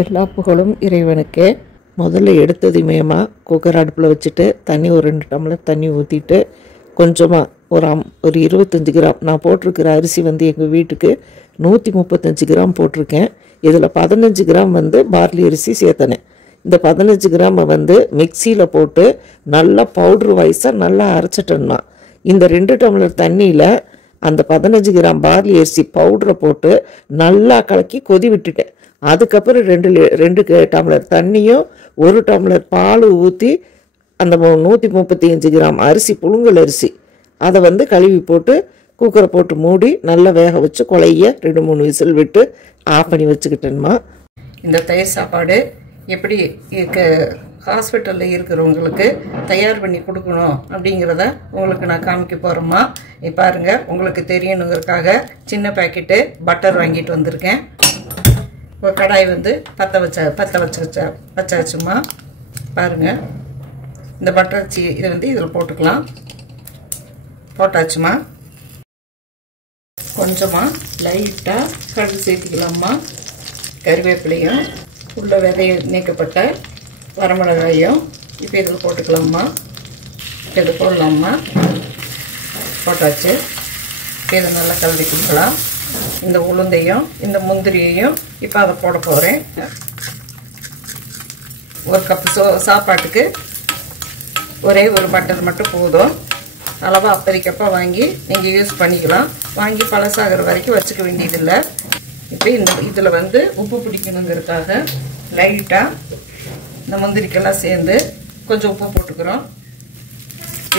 எல்லா புகழும் இறைவனுக்கே. முதல்ல எடுத்ததுமேமா குக்கர் அடுப்பில் வச்சுட்டு தண்ணி ஒரு 2 டம்ளர் தண்ணி ஊற்றிட்டு கொஞ்சமாக ஒரு 25 கிராம் நான் போட்டிருக்கிற அரிசி வந்து எங்கள் வீட்டுக்கு 135 கிராம் போட்டிருக்கேன். இதில் 15 கிராம் வந்து பார்லி அரிசி சேர்த்தனேன். இந்த 15 கிராமை வந்து மிக்சியில் போட்டு நல்லா பவுட்ரு வைஸாக நல்லா அரைச்சிட்டேன்னா இந்த 2 டம்ளர் தண்ணியில் அந்த 15 கிராம் பார்லி அரிசி பவுடரை போட்டு நல்லா கலக்கி கொதி விட்டுட்டேன். அதுக்கப்புறம் 2 டம்ளர் தண்ணியும் 1 டம்ளர் பால் ஊற்றி அந்த 135 கிராம் அரிசி புழுங்கல் அரிசி அதை வந்து கழுவி போட்டு குக்கரை போட்டு மூடி நல்லா வேக வச்சு கொலைய 2-3 விசில் விட்டு ஆஃப் பண்ணி வச்சுக்கிட்டேன்மா. இந்த தயிர் சாப்பாடு எப்படி ஹாஸ்பிட்டலில் இருக்கிறவங்களுக்கு தயார் பண்ணி கொடுக்கணும் அப்படிங்கிறத உங்களுக்கு நான் காமிக்க போகிறேம்மா. பாருங்கள், உங்களுக்கு தெரியணுங்கிறதுக்காக சின்ன பேக்கெட்டு பட்டர் வாங்கிட்டு வந்திருக்கேன். ஒரு கடாய் வந்து பற்ற வச்சாச்சுமா. பாருங்கள், இந்த பட்டர் இதை வந்து இதில் போட்டுக்கலாம். போட்டாச்சுமா. கொஞ்சமாக லைட்டாக கடுகு சேர்த்துக்கலாம்மா. கறிவேப்பிலையும் உள்ள விதைய நீக்கப்பட்ட வரமிளகாயும் இப்போ இதில் போட்டுக்கலாம்மா. இது போடலாம்மா. போட்டாச்சு. இதை நல்லா கலந்து கொடுக்கலாம். இந்த உளுந்தையும் இந்த முந்திரியையும் இப்போ அதை போட போகிறேன். ஒரு கப்பு சாப்பாட்டுக்கு ஒரே ஒரு பட்டர் மட்டும் போதும். அளவாக அப்பதிக்கப்போ வாங்கி நீங்கள் யூஸ் பண்ணிக்கலாம். வாங்கி பழசாகிற வரைக்கும் வச்சுக்க வேண்டியதில்லை. இப்போ இதில் வந்து உப்பு பிடிக்கணுங்கிறதுக்காக லைட்டாக இந்த முந்திரிக்கெல்லாம் சேர்ந்து கொஞ்சம் உப்பு போட்டுக்கிறோம்.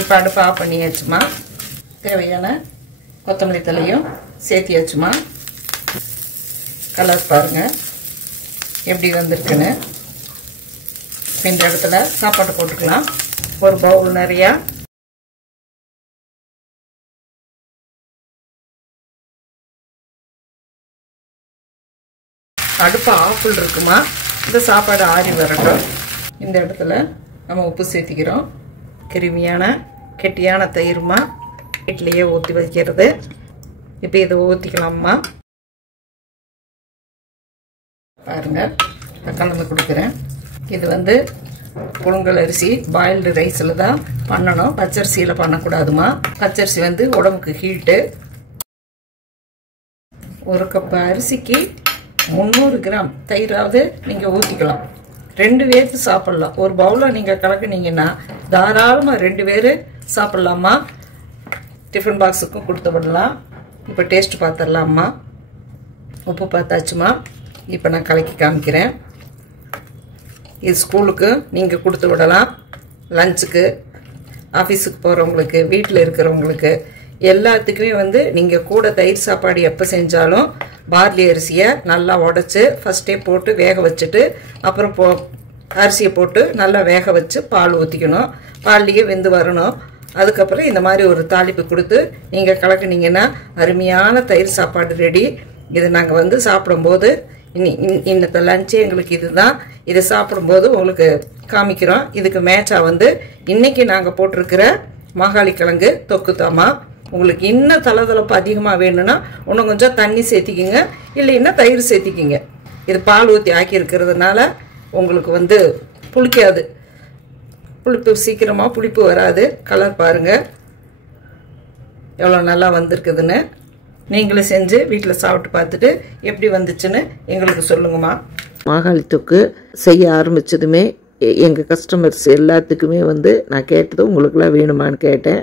இப்போ அடுப்பு ஆஃப் பண்ணியாச்சுமா. தேவையான கொத்தமல்லி தலையும் சேர்த்தியாச்சுமா. கலர் பாருங்கள் எப்படி வந்திருக்குன்னு. இந்த இடத்துல சாப்பாடு போட்டுக்கலாம். ஒரு பவுல் நிறையா. அடுப்பு ஆஃபில் இருக்குமா. இந்த சாப்பாடு ஆறி வரட்டும். இந்த இடத்துல நம்ம உப்பு சேர்த்திக்கிறோம். கிருமியான கெட்டியான தயிர்மா வீட்டிலையே ஊற்றி வைக்கிறது. இப்போ இதை ஊற்றிக்கலாம்மா. பாருங்கள், கலந்து கொடுக்குறேன். இது வந்து புழுங்கல் அரிசி பாயில்டு ரைஸில் தான் பண்ணணும். பச்சரிசியில் பண்ணக்கூடாதுமா. பச்சரிசி வந்து உடம்புக்கு ஹீட்டு. ஒரு கப்பு அரிசிக்கு 300 கிராம் தயிராவது நீங்கள் ஊற்றிக்கலாம். 2 பேருக்கு சாப்பிட்லாம். ஒரு பவுலில் நீங்கள் கலக்குனீங்கன்னா தாராளமாக 2 பேர் சாப்பிட்லாமா. டிஃபன் பாக்ஸுக்கும் கொடுத்து விடலாம். இப்போ டேஸ்ட் பார்த்துடலாம்மா. உப்பு பார்த்தாச்சுமா. இப்போ நான் கலக்கி காமிக்கிறேன். இது ஸ்கூலுக்கு நீங்கள் கொடுத்து விடலாம். லஞ்சுக்கு, ஆஃபீஸுக்கு போகிறவங்களுக்கு, வீட்டில் இருக்கிறவங்களுக்கு எல்லாத்துக்குமே வந்து நீங்கள் கூட தயிர் சாப்பாடு எப்போ செஞ்சாலும் பார்லி அரிசியை நல்லா உடச்சி ஃபஸ்ட்டே போட்டு வேக வச்சுட்டு அப்புறம் அரிசியை போட்டு நல்லா வேக வச்சு பால் ஊற்றிக்கணும். பால்லையே வெந்து வரணும். அதுக்கப்புறம் இந்த மாதிரி ஒரு தாளிப்பு கொடுத்து நீங்கள் கலக்குனீங்கன்னா அருமையான தயிர் சாப்பாடு ரெடி. இது நாங்கள் வந்து சாப்பிடும்போது இன்னத்த லஞ்சே எங்களுக்கு இதுதான். இதை சாப்பிடும்போது உங்களுக்கு காமிக்கிறோம். இதுக்கு மேட்சாக வந்து இன்றைக்கி நாங்கள் போட்டிருக்கிற மாகாளி கிழங்கு தொக்குத்தாமா. உங்களுக்கு இன்னும் தளதளப்பு அதிகமாக வேணும்னா இன்னும் கொஞ்சம் தண்ணி சேர்த்திக்கிங்க, இல்லைன்னா தயிர் சேர்த்திக்கிங்க. இது பால் ஊற்றி ஆக்கியிருக்கிறதுனால உங்களுக்கு வந்து புளிக்காது. சீக்கிரமாக புளிப்பு வராது. கலர் பாருங்கள் எவ்வளோ நல்லா வந்திருக்குதுன்னு. நீங்களும் செஞ்சு வீட்டில் சாப்பிட்டு பார்த்துட்டு எப்படி வந்துச்சுன்னு எங்களுக்கு சொல்லுங்கம்மா. மாகாளி தொக்கு செய்ய ஆரம்பித்ததுமே எங்கள் கஸ்டமர்ஸ் எல்லாத்துக்குமே வந்து நான் கேட்டது உங்களுக்குலாம் வேணுமான்னு கேட்டேன்.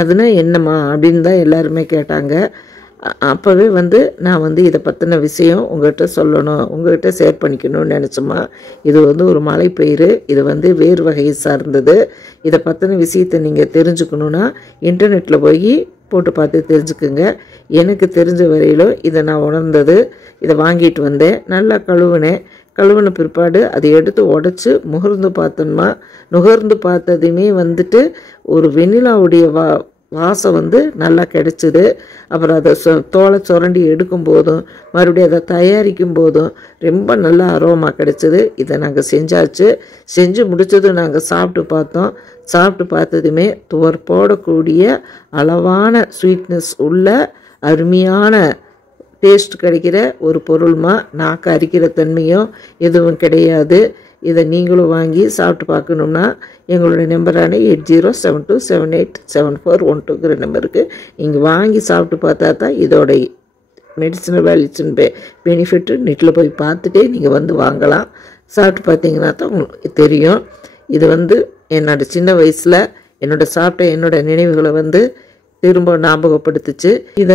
அதுனா என்னம்மா அப்படின்னு தான் எல்லாருமே கேட்டாங்க. அப்போவே வந்து நான் வந்து இதை பற்றின விஷயம் உங்கள்கிட்ட சொல்லணும், உங்கள்கிட்ட ஷேர் பண்ணிக்கணும்னு நினச்சோம்மா. இது வந்து ஒரு மலைப்பயிறு. இது வந்து வேறு வகையை சார்ந்தது. இதை பற்றின விஷயத்தை நீங்கள் தெரிஞ்சுக்கணுன்னா இன்டர்நெட்டில் போய் போட்டு பார்த்து தெரிஞ்சுக்குங்க. எனக்கு தெரிஞ்ச வரையிலும் இதை நான் உணர்ந்தது. இதை வாங்கிட்டு வந்தேன். நல்லா கழுவின பிற்பாடு அதை எடுத்து உடச்சி நுகர்ந்து பார்த்ததுமே வந்துட்டு ஒரு வெண்ணிலாவுடைய வாசம் வந்து நல்லா கிடைச்சிது. அப்புறம் அதை தோலை சுரண்டி எடுக்கும் போதும் மறுபடியும் அதை தயாரிக்கும் போதும் ரொம்ப நல்லா அரோமா கிடைச்சிது. இதை நாங்கள் செஞ்சாச்சு. செஞ்சு முடித்ததும் நாங்கள் சாப்பிட்டு பார்த்தோம். சாப்பிட்டு பார்த்ததுமே போடக்கூடிய அளவான ஸ்வீட்னஸ் உள்ள அருமையான டேஸ்ட் கிடைக்கிற ஒரு பொருள்மா. நாக்கு அரிக்கிற தன்மையும் எதுவும் கிடையாது. இதை நீங்களும் வாங்கி சாப்பிட்டு பார்க்கணுன்னா எங்களுடைய நம்பரான 8072787412 நம்பருக்கு நீங்கள் வாங்கி சாப்பிட்டு பார்த்தா தான் இதோட மெடிசினல் வேல்யூஸின் பெனிஃபிட்டு நெட்டில் போய் பார்த்துட்டே நீங்கள் வந்து வாங்கலாம். சாப்பிட்டு பார்த்தீங்கன்னா தான் உங்களுக்கு தெரியும். இது என்னோட சின்ன வயசில் என்னோட நினைவுகளை திரும்ப ஞாபகப்படுத்துச்சு. இதை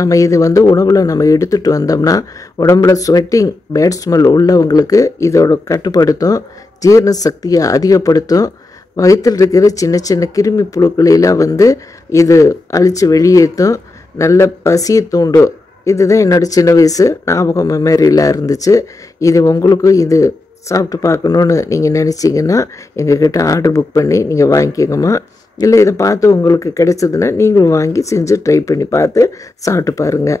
நம்ம இது உணவில் நம்ம எடுத்துகிட்டு வந்தோம்னா உடம்புல ஸ்வெட்டிங் பேட் ஸ்மெல் உள்ளவங்களுக்கு இதோட கட்டுப்படுத்தும், ஜீரண சக்தியை அதிகப்படுத்தும், வயிற்றில் இருக்கிற சின்ன சின்ன கிருமி புழுக்களெல்லாம் இது அழித்து வெளியேற்றும், நல்ல பசியை தூண்டும். இதுதான் என்னோட சின்ன வயசு ஞாபகம் மெமரியில் இருந்துச்சு. இது உங்களுக்கு இது சாப்பிட்டு பார்க்கணுன்னு நீங்கள் நினச்சிங்கன்னா எங்ககிட்ட ஆர்டர் புக் பண்ணி நீங்கள் வாங்கிக்கோங்கம்மா. இல்லை இதை பார்த்து உங்களுக்கு கிடைச்சதுன்னா நீங்களும் வாங்கி செஞ்சு ட்ரை பண்ணி பார்த்து சாப்பிட்டு பாருங்கள்.